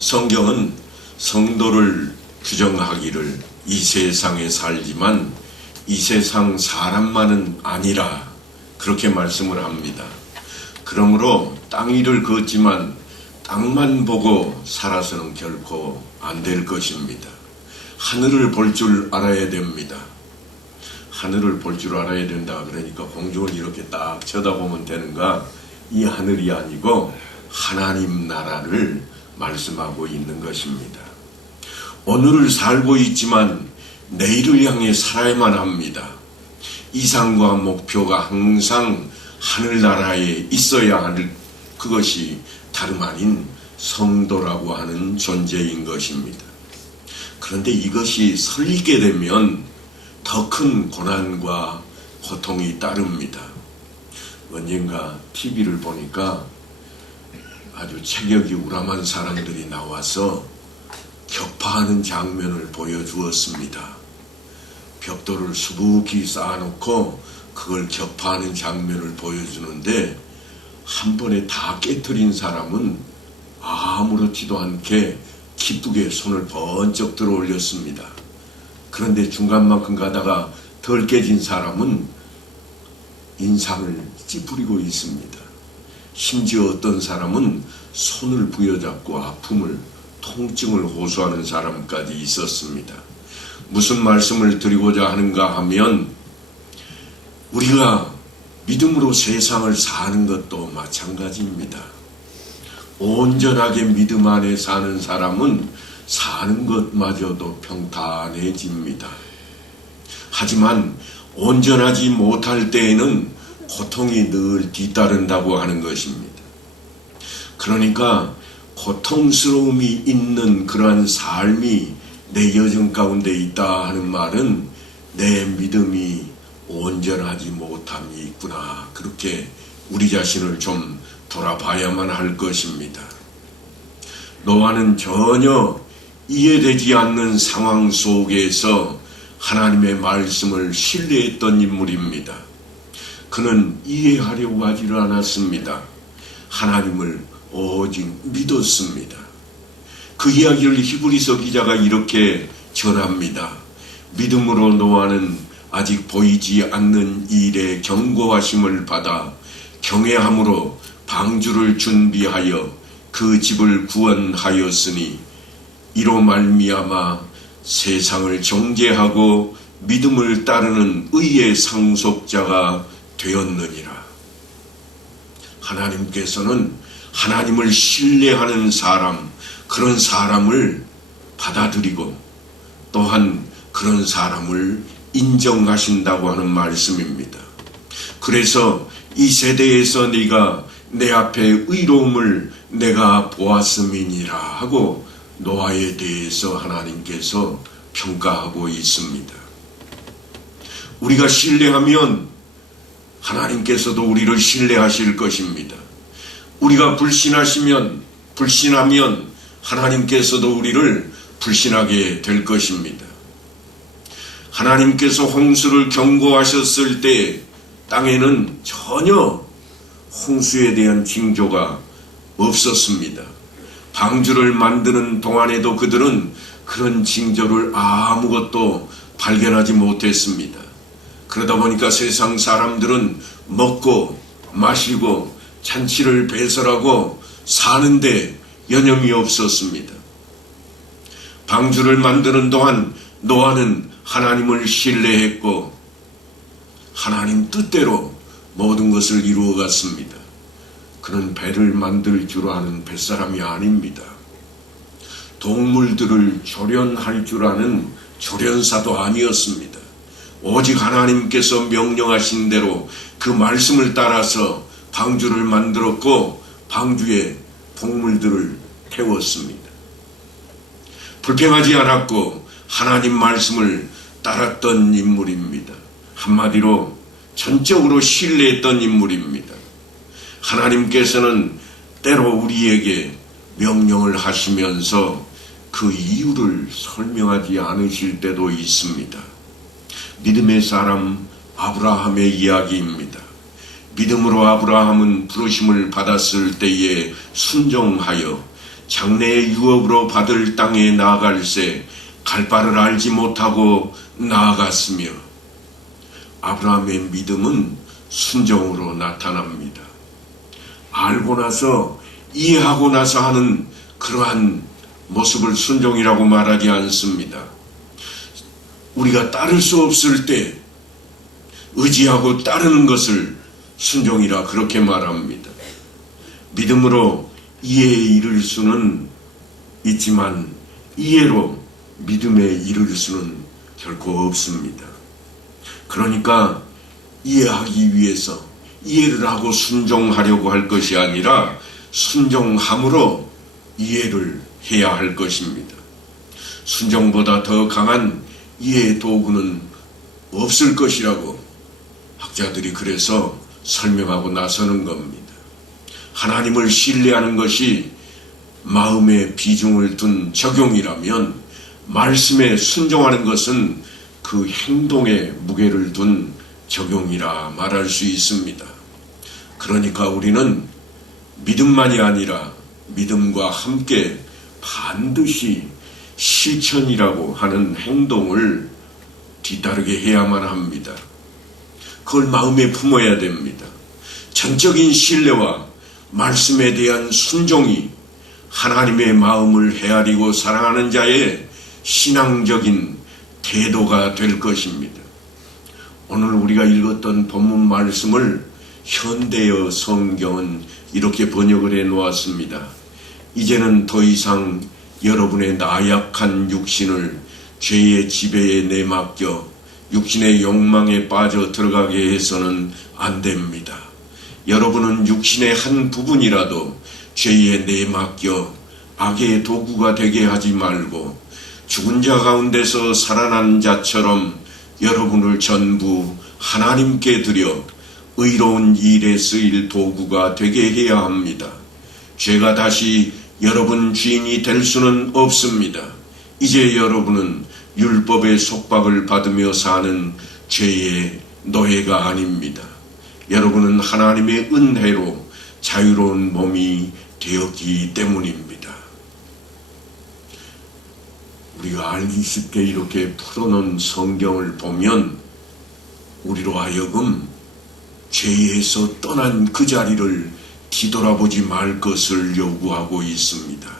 성경은 성도를 규정하기를 이 세상에 살지만 이 세상 사람만은 아니라 그렇게 말씀을 합니다. 그러므로 땅 위를 걷지만 땅만 보고 살아서는 결코 안 될 것입니다. 하늘을 볼 줄 알아야 됩니다. 하늘을 볼 줄 알아야 된다. 그러니까 공중을 이렇게 딱 쳐다보면 되는가? 이 하늘이 아니고 하나님 나라를 말씀하고 있는 것입니다. 오늘을 살고 있지만 내일을 향해 살아야만 합니다. 이상과 목표가 항상 하늘나라에 있어야 할 그것이 다름 아닌 성도라고 하는 존재인 것입니다. 그런데 이것이 설리게 되면 더 큰 고난과 고통이 따릅니다. 언젠가 TV를 보니까 아주 체격이 우람한 사람들이 나와서 격파하는 장면을 보여주었습니다. 벽돌을 수북히 쌓아놓고 그걸 격파하는 장면을 보여주는데 한 번에 다 깨트린 사람은 아무렇지도 않게 기쁘게 손을 번쩍 들어 올렸습니다. 그런데 중간만큼 가다가 덜 깨진 사람은 인상을 찌푸리고 있습니다. 심지어 어떤 사람은 손을 부여잡고 아픔을, 통증을 호소하는 사람까지 있었습니다. 무슨 말씀을 드리고자 하는가 하면 우리가 믿음으로 세상을 사는 것도 마찬가지입니다. 온전하게 믿음 안에 사는 사람은 사는 것마저도 평탄해집니다. 하지만 온전하지 못할 때에는 고통이 늘 뒤따른다고 하는 것입니다. 그러니까 고통스러움이 있는 그러한 삶이 내 여정 가운데 있다 하는 말은 내 믿음이 온전하지 못함이 있구나. 그렇게 우리 자신을 좀 돌아봐야만 할 것입니다. 노아는 전혀 이해되지 않는 상황 속에서 하나님의 말씀을 신뢰했던 인물입니다. 그는 이해하려고 하지를 않았습니다. 하나님을 오직 믿었습니다. 그 이야기를 히브리서 기자가 이렇게 전합니다. 믿음으로 노아는 아직 보이지 않는 일에 경고하심을 받아 경외함으로 방주를 준비하여 그 집을 구원하였으니 이로 말미암아 세상을 정죄하고 믿음을 따르는 의의 상속자가 되었느니라. 하나님께서는 하나님을 신뢰하는 사람, 그런 사람을 받아들이고 또한 그런 사람을 인정하신다고 하는 말씀입니다. 그래서 이 세대에서 네가 내 앞에 의로움을 내가 보았음이니라 하고 노아에 대해서 하나님께서 평가하고 있습니다. 우리가 신뢰하면 하나님께서도 우리를 신뢰하실 것입니다. 우리가 불신하면 하나님께서도 우리를 불신하게 될 것입니다. 하나님께서 홍수를 경고하셨을 때 땅에는 전혀 홍수에 대한 징조가 없었습니다. 방주를 만드는 동안에도 그들은 그런 징조를 아무것도 발견하지 못했습니다. 그러다 보니까 세상 사람들은 먹고 마시고 잔치를 배설하고 사는데 여념이 없었습니다. 방주를 만드는 동안 노아는 하나님을 신뢰했고 하나님 뜻대로 모든 것을 이루어갔습니다. 그는 배를 만들 줄 아는 뱃사람이 아닙니다. 동물들을 조련할 줄 아는 조련사도 아니었습니다. 오직 하나님께서 명령하신 대로 그 말씀을 따라서 방주를 만들었고 방주에 동물들을 태웠습니다. 불평하지 않았고 하나님 말씀을 따랐던 인물입니다. 한마디로 전적으로 신뢰했던 인물입니다. 하나님께서는 때로 우리에게 명령을 하시면서 그 이유를 설명하지 않으실 때도 있습니다. 믿음의 사람 아브라함의 이야기입니다. 믿음으로 아브라함은 부르심을 받았을 때에 순종하여 장래의 유업으로 받을 땅에 나아갈새 갈 바를 알지 못하고 나아갔으며, 아브라함의 믿음은 순종으로 나타납니다. 알고 나서 이해하고 나서 하는 그러한 모습을 순종이라고 말하지 않습니다. 우리가 따를 수 없을 때 의지하고 따르는 것을 순종이라 그렇게 말합니다. 믿음으로 이해에 이를 수는 있지만 이해로 믿음에 이를 수는 결코 없습니다. 그러니까 이해하기 위해서 이해를 하고 순종하려고 할 것이 아니라 순종함으로 이해를 해야 할 것입니다. 순종보다 더 강한 이해의 도구는 없을 것이라고 학자들이 그래서 설명하고 나서는 겁니다. 하나님을 신뢰하는 것이 마음에 비중을 둔 적용이라면 말씀에 순종하는 것은 그 행동에 무게를 둔 적용이라 말할 수 있습니다. 그러니까 우리는 믿음만이 아니라 믿음과 함께 반드시 실천이라고 하는 행동을 뒤따르게 해야만 합니다. 그걸 마음에 품어야 됩니다. 전적인 신뢰와 말씀에 대한 순종이 하나님의 마음을 헤아리고 사랑하는 자의 신앙적인 태도가 될 것입니다. 오늘 우리가 읽었던 본문 말씀을 현대어 성경은 이렇게 번역을 해 놓았습니다. 이제는 더 이상 여러분의 나약한 육신을 죄의 지배에 내맡겨 육신의 욕망에 빠져 들어가게 해서는 안 됩니다. 여러분은 육신의 한 부분이라도 죄에 내맡겨 악의 도구가 되게 하지 말고 죽은 자 가운데서 살아난 자처럼 여러분을 전부 하나님께 드려 의로운 일에 쓰일 도구가 되게 해야 합니다. 죄가 다시 여러분 주인이 될 수는 없습니다. 이제 여러분은 율법의 속박을 받으며 사는 죄의 노예가 아닙니다. 여러분은 하나님의 은혜로 자유로운 몸이 되었기 때문입니다. 우리가 알기 쉽게 이렇게 풀어놓은 성경을 보면 우리로 하여금 죄에서 떠난 그 자리를 뒤돌아보지 말 것을 요구하고 있습니다.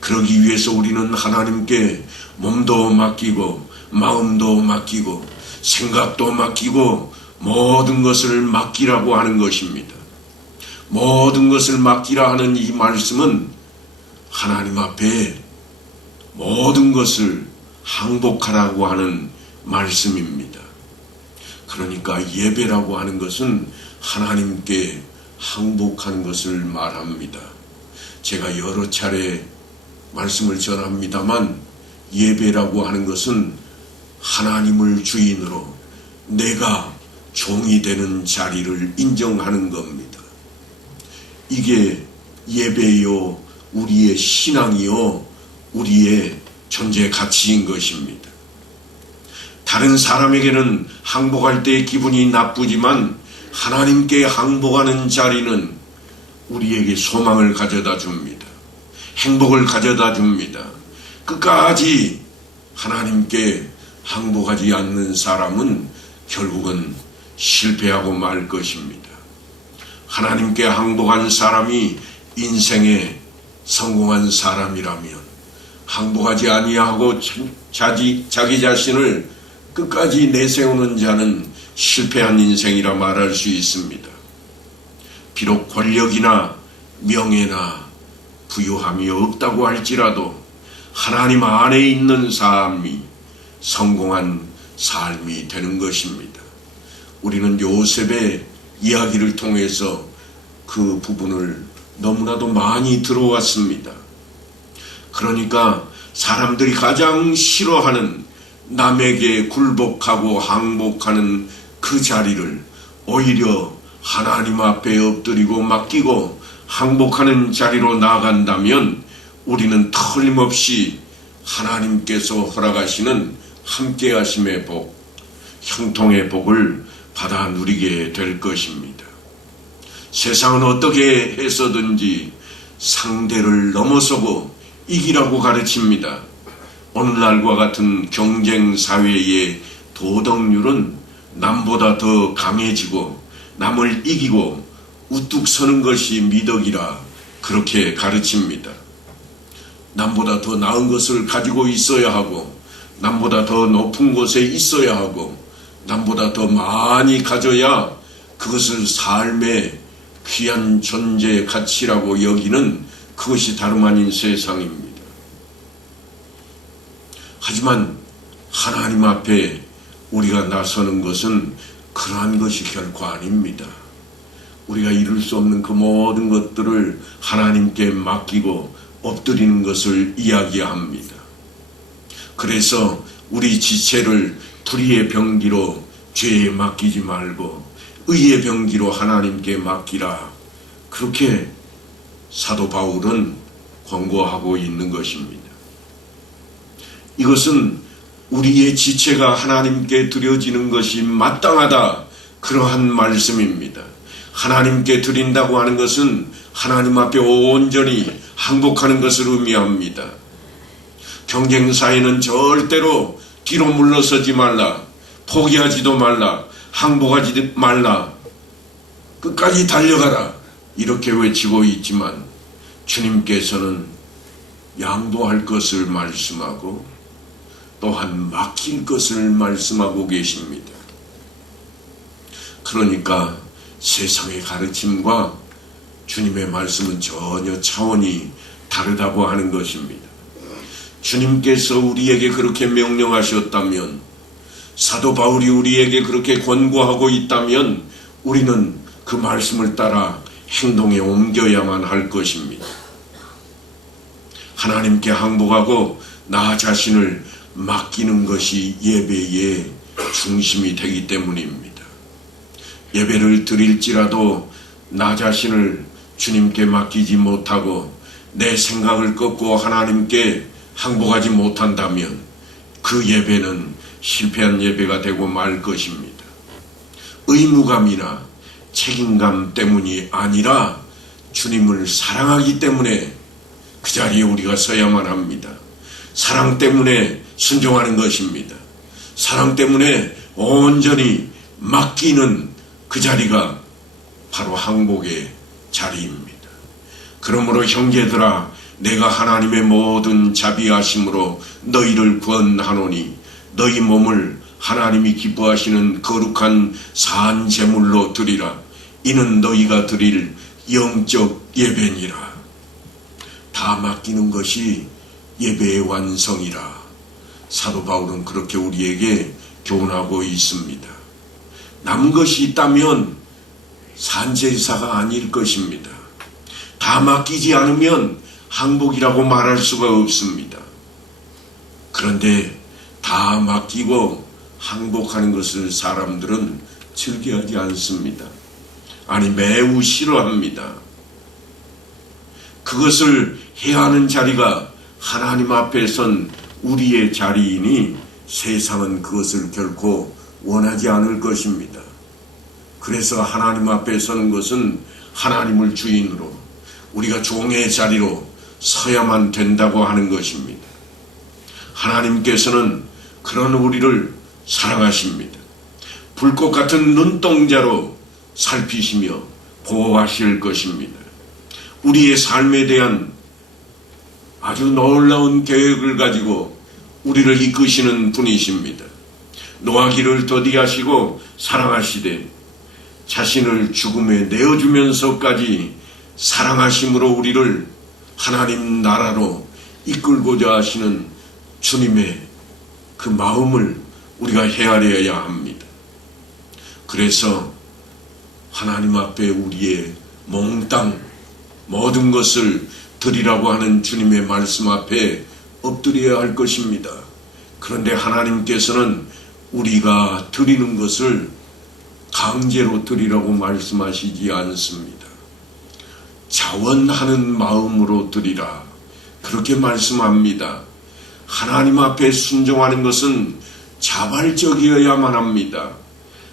그러기 위해서 우리는 하나님께 몸도 맡기고 마음도 맡기고 생각도 맡기고 모든 것을 맡기라고 하는 것입니다. 모든 것을 맡기라 하는 이 말씀은 하나님 앞에 모든 것을 항복하라고 하는 말씀입니다. 그러니까 예배라고 하는 것은 하나님께 항복하는 것을 말합니다. 제가 여러 차례 말씀을 전합니다만 예배라고 하는 것은 하나님을 주인으로 내가 종이 되는 자리를 인정하는 겁니다. 이게 예배요, 우리의 신앙이요, 우리의 존재 가치인 것입니다. 다른 사람에게는 항복할 때 기분이 나쁘지만 하나님께 항복하는 자리는 우리에게 소망을 가져다 줍니다. 행복을 가져다 줍니다. 끝까지 하나님께 항복하지 않는 사람은 결국은 실패하고 말 것입니다. 하나님께 항복한 사람이 인생에 성공한 사람이라면 항복하지 아니하고 자기 자신을 끝까지 내세우는 자는 실패한 인생이라 말할 수 있습니다. 비록 권력이나 명예나 부유함이 없다고 할지라도 하나님 안에 있는 삶이 성공한 삶이 되는 것입니다. 우리는 요셉의 이야기를 통해서 그 부분을 너무나도 많이 들어왔습니다. 그러니까 사람들이 가장 싫어하는 남에게 굴복하고 항복하는 그 자리를 오히려 하나님 앞에 엎드리고 맡기고 항복하는 자리로 나아간다면 우리는 틀림없이 하나님께서 허락하시는 함께하심의 복, 형통의 복을 받아 누리게 될 것입니다. 세상은 어떻게 해서든지 상대를 넘어서고 이기라고 가르칩니다. 오늘날과 같은 경쟁 사회의 도덕률은 남보다 더 강해지고 남을 이기고 우뚝 서는 것이 미덕이라 그렇게 가르칩니다. 남보다 더 나은 것을 가지고 있어야 하고 남보다 더 높은 곳에 있어야 하고 남보다 더 많이 가져야 그것을 삶의 귀한 존재 가치라고 여기는 그것이 다름 아닌 세상입니다. 하지만 하나님 앞에 우리가 나서는 것은 그러한 것이 결코 아닙니다. 우리가 이룰 수 없는 그 모든 것들을 하나님께 맡기고 엎드리는 것을 이야기합니다. 그래서 우리 지체를 불의의 병기로 죄에 맡기지 말고 의의 병기로 하나님께 맡기라. 그렇게 사도 바울은 권고하고 있는 것입니다. 이것은 우리의 지체가 하나님께 드려지는 것이 마땅하다. 그러한 말씀입니다. 하나님께 드린다고 하는 것은 하나님 앞에 온전히 항복하는 것을 의미합니다. 경쟁사에는 절대로 뒤로 물러서지 말라, 포기하지도 말라, 항복하지 말라, 끝까지 달려가라 이렇게 외치고 있지만 주님께서는 양보할 것을 말씀하고 또한 맡길 것을 말씀하고 계십니다. 그러니까 세상의 가르침과 주님의 말씀은 전혀 차원이 다르다고 하는 것입니다. 주님께서 우리에게 그렇게 명령하셨다면, 사도 바울이 우리에게 그렇게 권고하고 있다면 우리는 그 말씀을 따라 행동에 옮겨야만 할 것입니다. 하나님께 항복하고 나 자신을 맡기는 것이 예배의 중심이 되기 때문입니다. 예배를 드릴지라도 나 자신을 주님께 맡기지 못하고 내 생각을 꺾고 하나님께 항복하지 못한다면 그 예배는 실패한 예배가 되고 말 것입니다. 의무감이나 책임감 때문이 아니라 주님을 사랑하기 때문에 그 자리에 우리가 서야만 합니다. 사랑 때문에 순종하는 것입니다. 사랑 때문에 온전히 맡기는 그 자리가 바로 항복의 자리입니다. 그러므로 형제들아, 내가 하나님의 모든 자비하심으로 너희를 구원하노니 너희 몸을 하나님이 기뻐하시는 거룩한 산 제물로 드리라. 이는 너희가 드릴 영적 예배니라. 다 맡기는 것이 예배의 완성이라. 사도 바울은 그렇게 우리에게 교훈하고 있습니다. 남은 것이 있다면 산제사가 아닐 것입니다. 다 맡기지 않으면 항복이라고 말할 수가 없습니다. 그런데 다 맡기고 항복하는 것을 사람들은 즐겨하지 않습니다. 아니, 매우 싫어합니다. 그것을 해야 하는 자리가 하나님 앞에 선 우리의 자리이니 세상은 그것을 결코 원하지 않을 것입니다. 그래서 하나님 앞에 서는 것은 하나님을 주인으로 우리가 종의 자리로 서야만 된다고 하는 것입니다. 하나님께서는 그런 우리를 사랑하십니다. 불꽃 같은 눈동자로 살피시며 보호하실 것입니다. 우리의 삶에 대한 아주 놀라운 계획을 가지고 우리를 이끄시는 분이십니다. 노하기를 더디하시고 사랑하시되 자신을 죽음에 내어주면서까지 사랑하심으로 우리를 하나님 나라로 이끌고자 하시는 주님의 그 마음을 우리가 헤아려야 합니다. 그래서 하나님 앞에 우리의 몽땅 모든 것을 드리라고 하는 주님의 말씀 앞에 엎드려야 할 것입니다. 그런데 하나님께서는 우리가 드리는 것을 강제로 드리라고 말씀하시지 않습니다. 자원하는 마음으로 드리라, 그렇게 말씀합니다. 하나님 앞에 순종하는 것은 자발적이어야만 합니다.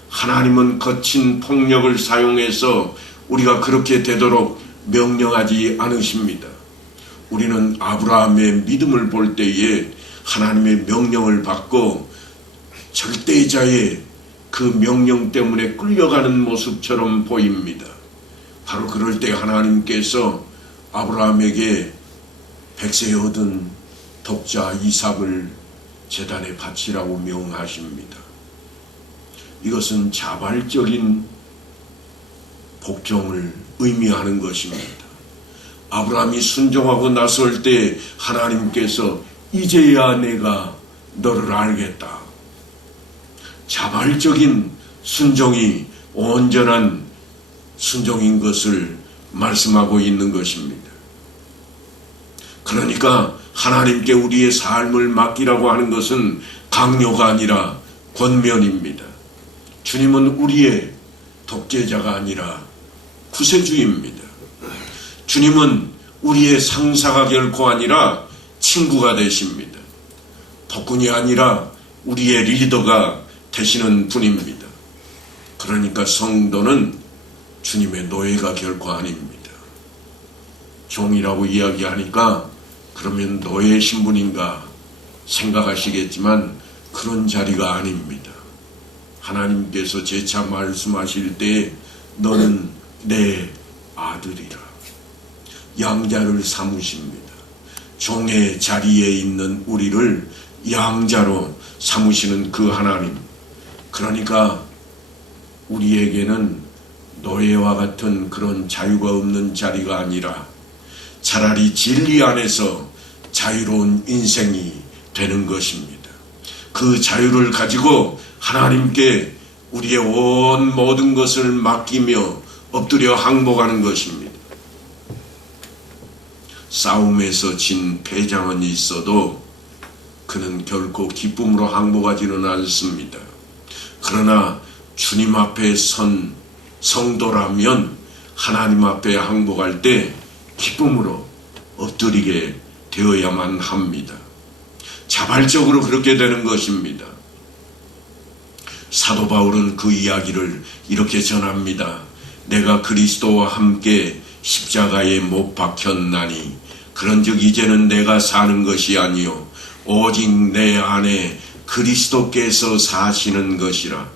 하나님은 거친 폭력을 사용해서 우리가 그렇게 되도록 명령하지 않으십니다. 우리는 아브라함의 믿음을 볼 때에 하나님의 명령을 받고 절대자의 그 명령 때문에 끌려가는 모습처럼 보입니다. 바로 그럴 때 하나님께서 아브라함에게 백세에 얻은 독자 이삭을 제단에 바치라고 명하십니다. 이것은 자발적인 복종을 의미하는 것입니다. 아브라함이 순종하고 나설 때 하나님께서 이제야 내가 너를 알겠다. 자발적인 순종이 온전한 순종인 것을 말씀하고 있는 것입니다. 그러니까 하나님께 우리의 삶을 맡기라고 하는 것은 강요가 아니라 권면입니다. 주님은 우리의 독재자가 아니라 구세주입니다. 주님은 우리의 상사가 결코 아니라 친구가 되십니다. 독군이 아니라 우리의 리더가 되시는 분입니다. 그러니까 성도는 주님의 노예가 결코 아닙니다. 종이라고 이야기하니까 그러면 노예 신분인가 생각하시겠지만 그런 자리가 아닙니다. 하나님께서 재차 말씀하실 때 너는 내 아들이라 양자를 삼으십니다. 종의 자리에 있는 우리를 양자로 삼으시는 그 하나님, 그러니까 우리에게는 노예와 같은 그런 자유가 없는 자리가 아니라 차라리 진리 안에서 자유로운 인생이 되는 것입니다. 그 자유를 가지고 하나님께 우리의 온 모든 것을 맡기며 엎드려 항복하는 것입니다. 싸움에서 진 패장은 있어도 그는 결코 기쁨으로 항복하지는 않습니다. 그러나 주님 앞에 선 성도라면 하나님 앞에 항복할 때 기쁨으로 엎드리게 되어야만 합니다. 자발적으로 그렇게 되는 것입니다. 사도 바울은 그 이야기를 이렇게 전합니다. 내가 그리스도와 함께 십자가에 못 박혔나니 그런즉 이제는 내가 사는 것이 아니요 오직 내 안에 그리스도께서 사시는 것이라.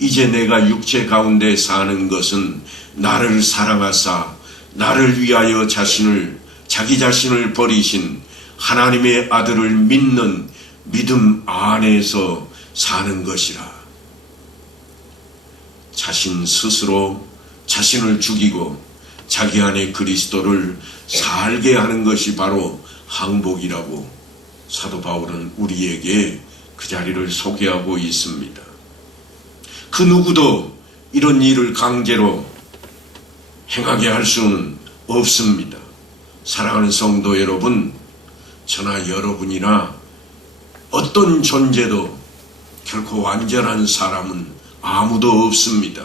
이제 내가 육체 가운데 사는 것은 나를 사랑하사 나를 위하여 자기 자신을 버리신 하나님의 아들을 믿는 믿음 안에서 사는 것이라. 자신 스스로 자신을 죽이고 자기 안에 그리스도를 살게 하는 것이 바로 항복이라고 사도 바울은 우리에게 그 자리를 소개하고 있습니다. 그 누구도 이런 일을 강제로 행하게 할 수는 없습니다. 사랑하는 성도 여러분, 저나 여러분이나 어떤 존재도 결코 완전한 사람은 아무도 없습니다.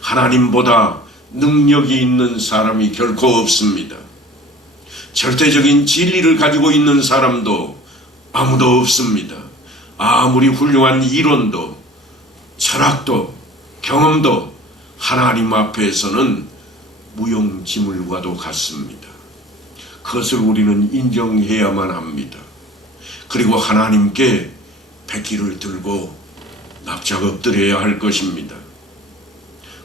하나님보다 능력이 있는 사람이 결코 없습니다. 절대적인 진리를 가지고 있는 사람도 아무도 없습니다. 아무리 훌륭한 이론도 철학도 경험도 하나님 앞에서는 무용지물과도 같습니다. 그것을 우리는 인정해야만 합니다. 그리고 하나님께 백기를 들고 납작 엎드려야 할 것입니다.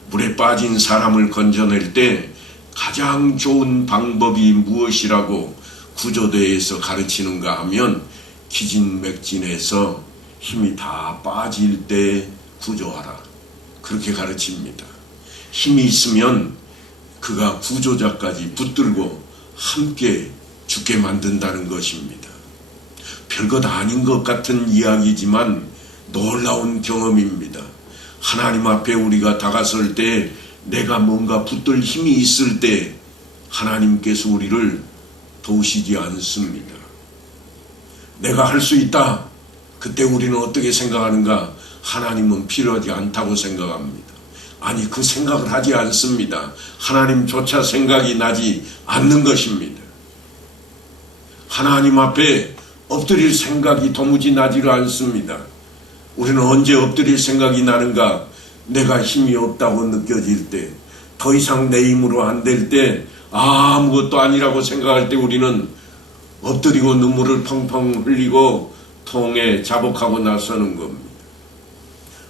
물에 빠진 사람을 건져낼 때 가장 좋은 방법이 무엇이라고 구조대에서 가르치는가 하면 기진맥진해서 힘이 다 빠질 때 구조하라, 그렇게 가르칩니다. 힘이 있으면 그가 구조자까지 붙들고 함께 죽게 만든다는 것입니다. 별것 아닌 것 같은 이야기지만 놀라운 경험입니다. 하나님 앞에 우리가 다가설 때 내가 뭔가 붙들 힘이 있을 때 하나님께서 우리를 도우시지 않습니다. 내가 할 수 있다. 그때 우리는 어떻게 생각하는가? 하나님은 필요하지 않다고 생각합니다. 아니, 그 생각을 하지 않습니다. 하나님조차 생각이 나지 않는 것입니다. 하나님 앞에 엎드릴 생각이 도무지 나지를 않습니다. 우리는 언제 엎드릴 생각이 나는가? 내가 힘이 없다고 느껴질 때, 더 이상 내 힘으로 안 될 때 아무것도 아니라고 생각할 때 우리는 엎드리고 눈물을 펑펑 흘리고 통에 자복하고 나서는 겁니다.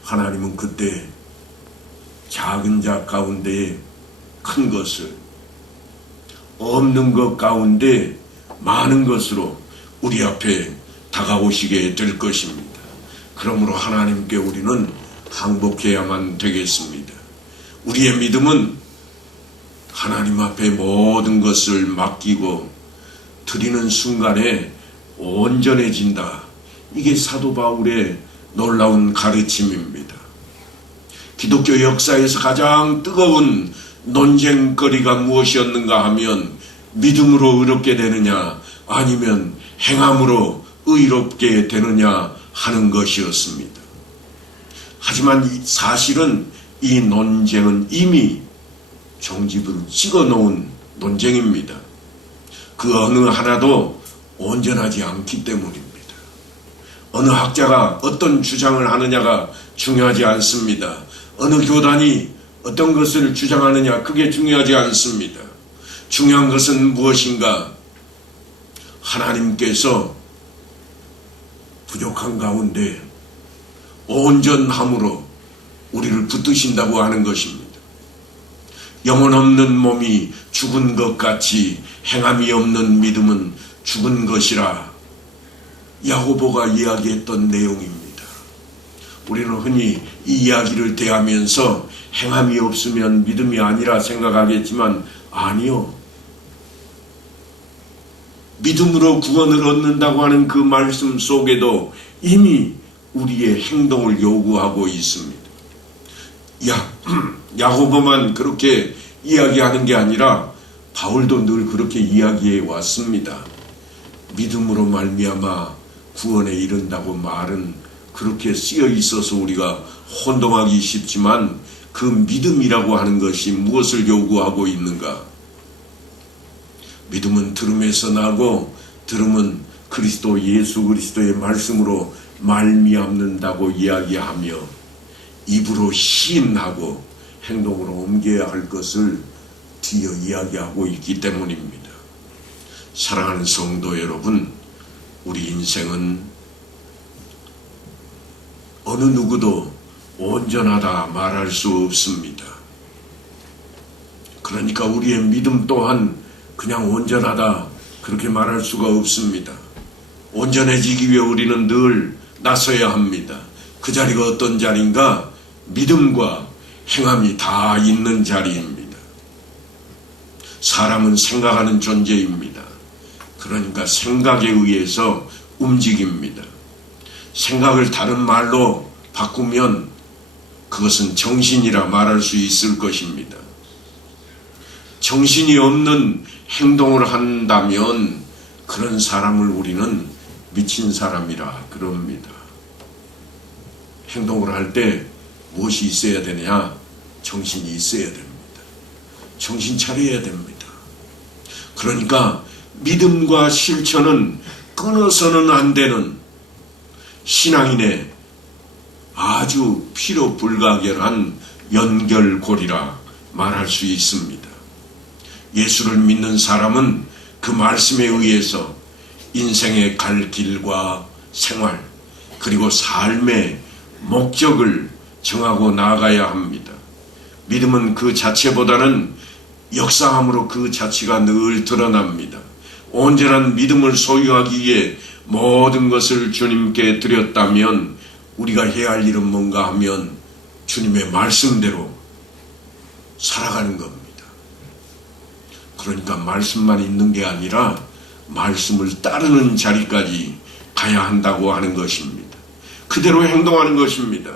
하나님은 그때 작은 자 가운데 큰 것을, 없는 것 가운데 많은 것으로 우리 앞에 다가오시게 될 것입니다. 그러므로 하나님께 우리는 항복해야만 되겠습니다. 우리의 믿음은 하나님 앞에 모든 것을 맡기고 드리는 순간에 온전해진다. 이게 사도 바울의 놀라운 가르침입니다. 기독교 역사에서 가장 뜨거운 논쟁거리가 무엇이었는가 하면 믿음으로 의롭게 되느냐 아니면 행함으로 의롭게 되느냐 하는 것이었습니다. 하지만 사실은 이 논쟁은 이미 종집을 찍어놓은 논쟁입니다. 그 어느 하나도 온전하지 않기 때문입니다. 어느 학자가 어떤 주장을 하느냐가 중요하지 않습니다. 어느 교단이 어떤 것을 주장하느냐 그게 중요하지 않습니다. 중요한 것은 무엇인가? 하나님께서 부족한 가운데 온전함으로 우리를 붙드신다고 하는 것입니다. 영혼 없는 몸이 죽은 것 같이 행함이 없는 믿음은 죽은 것이라 야고보가 이야기했던 내용입니다. 우리는 흔히 이 이야기를 대하면서 행함이 없으면 믿음이 아니라 생각하겠지만 아니요. 믿음으로 구원을 얻는다고 하는 그 말씀 속에도 이미 우리의 행동을 요구하고 있습니다. 야고보만 그렇게 이야기하는 게 아니라 바울도 늘 그렇게 이야기해 왔습니다. 믿음으로 말미암아 구원에 이른다고 말은 그렇게 쓰여 있어서 우리가 혼동하기 쉽지만 그 믿음이라고 하는 것이 무엇을 요구하고 있는가? 믿음은 들음에서 나고 들음은 그리스도 예수 그리스도의 말씀으로 말미암는다고 이야기하며 입으로 시인하고 행동으로 옮겨야 할 것을 뒤어 이야기하고 있기 때문입니다. 사랑하는 성도 여러분, 우리 인생은 어느 누구도 온전하다 말할 수 없습니다. 그러니까 우리의 믿음 또한 그냥 온전하다 그렇게 말할 수가 없습니다. 온전해지기 위해 우리는 늘 나서야 합니다. 그 자리가 어떤 자리인가? 믿음과 행함이 다 있는 자리입니다. 사람은 생각하는 존재입니다. 그러니까 생각에 의해서 움직입니다. 생각을 다른 말로 바꾸면 그것은 정신이라 말할 수 있을 것입니다. 정신이 없는 행동을 한다면 그런 사람을 우리는 미친 사람이라 그럽니다. 행동을 할 때 무엇이 있어야 되냐? 정신이 있어야 됩니다. 정신 차려야 됩니다. 그러니까 믿음과 실천은 끊어서는 안 되는 신앙인의 아주 필요 불가결한 연결고리라 말할 수 있습니다. 예수를 믿는 사람은 그 말씀에 의해서 인생의 갈 길과 생활 그리고 삶의 목적을 정하고 나아가야 합니다. 믿음은 그 자체보다는 역사함으로 그 자체가 늘 드러납니다. 온전한 믿음을 소유하기 위해 모든 것을 주님께 드렸다면 우리가 해야 할 일은 뭔가 하면 주님의 말씀대로 살아가는 겁니다. 그러니까 말씀만 있는 게 아니라 말씀을 따르는 자리까지 가야 한다고 하는 것입니다. 그대로 행동하는 것입니다.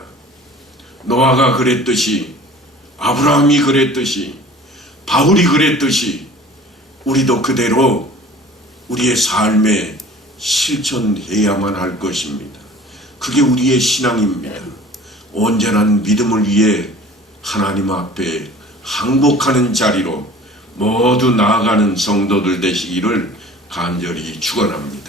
노아가 그랬듯이, 아브라함이 그랬듯이, 바울이 그랬듯이 우리도 그대로 우리의 삶에 실천해야만 할 것입니다. 그게 우리의 신앙입니다. 온전한 믿음을 위해 하나님 앞에 항복하는 자리로 모두 나아가는 성도들 되시기를 간절히 축원합니다.